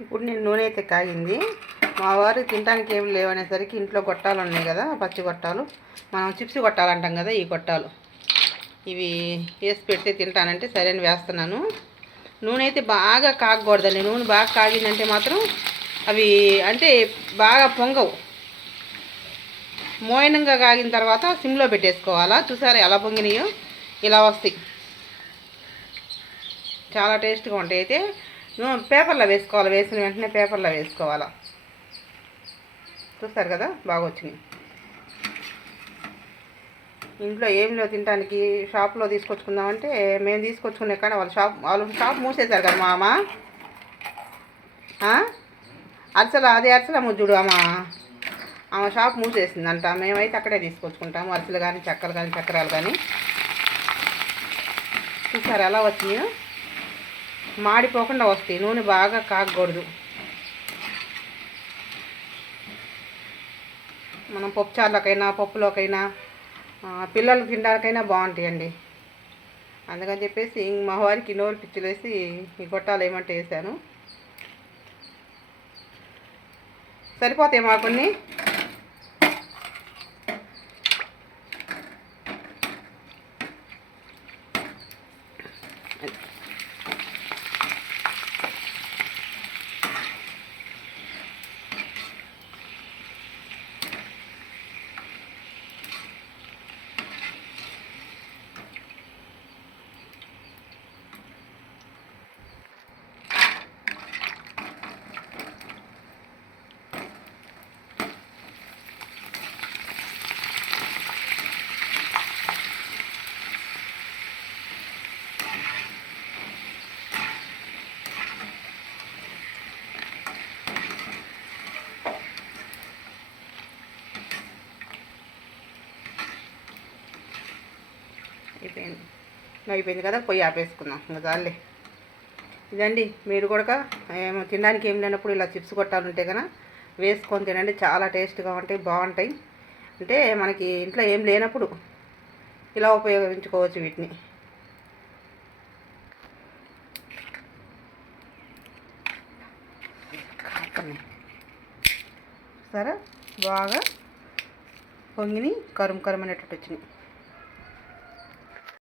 ఇప్పుడు నేను నూనె అయితే కాగింది. మా వారు తినడానికి ఏం లేవనేసరికి ఇంట్లో గొట్టాలు ఉన్నాయి కదా పచ్చి గొట్టాలు. మనం చిప్స్ గొట్టాలు అంటాం కదా ఈ గొట్టాలు. ఇవి వేసి పెడితే తింటానంటే సరే అని వేస్తున్నాను. నూనె అయితే బాగా కాగకూడదండి. నూనె బాగా కాగిందంటే మాత్రం అవి అంటే బాగా పొంగవు. మోయనంగా కాగిన తర్వాత సిమ్లో పెట్టేసుకోవాలా? చూసారా ఎలా పొంగినాయో? ఇలా వస్తాయి. చాలా టేస్ట్గా ఉంటాయి అయితే. పేపర్లో వేసుకోవాలి వేసిన వెంటనే పేపర్లో వేసుకోవాలా. చూస్తారు కదా బాగా వచ్చినాయి ఇంట్లో ఏం తినడానికి షాప్లో తీసుకొచ్చుకుందామంటే మేము తీసుకొచ్చుకునే కానీ వాళ్ళ షాప్ వాళ్ళు షాప్ మూసేశారు కదా మా అమ్మ ఆ? అదే అరసలు అమ్మ చూడు అమ్మ. ఆమె షాప్ మూసేసిందంట. మేమైతే అక్కడే తీసుకొచ్చుకుంటాము అరసలు కానీ చక్కలు కానీ చక్రాలు కానీ చూసారు ఎలా వచ్చినాయో? మాడిపోకుండా వస్తాయి. నూనె బాగా కాగకూడదు. మనం పప్పుచారులకైనా పప్పులోకైనా ఆ, పిల్లలు తినడానికైనా బాగుంటాయండి. అందుకని చెప్పేసి ఇంక మా వారికి నోరు పిచ్చిలేసి ఈ గొట్టాలు ఏమంటే వేసాను సరిపోతాయి మా కొన్ని అయిపోయింది. అయిపోయింది కదా పొయ్యి ఆపేసుకుందాం. ఇంకా చాలే. ఇదండి మీరు కూడా ఏమో తినడానికి ఏం లేనప్పుడు ఇలా చిప్స్ కొట్టాలంటే కదా కనుక వేసుకొని తినండి. చాలా టేస్ట్గా ఉంటాయి బాగుంటాయి. అంటే మనకి ఇంట్లో ఏం లేనప్పుడు ఇలా ఉపయోగించుకోవచ్చు వీటిని. సరే బాగా పొంగిని కరుము కరుమనేటట్టు వచ్చినాయి.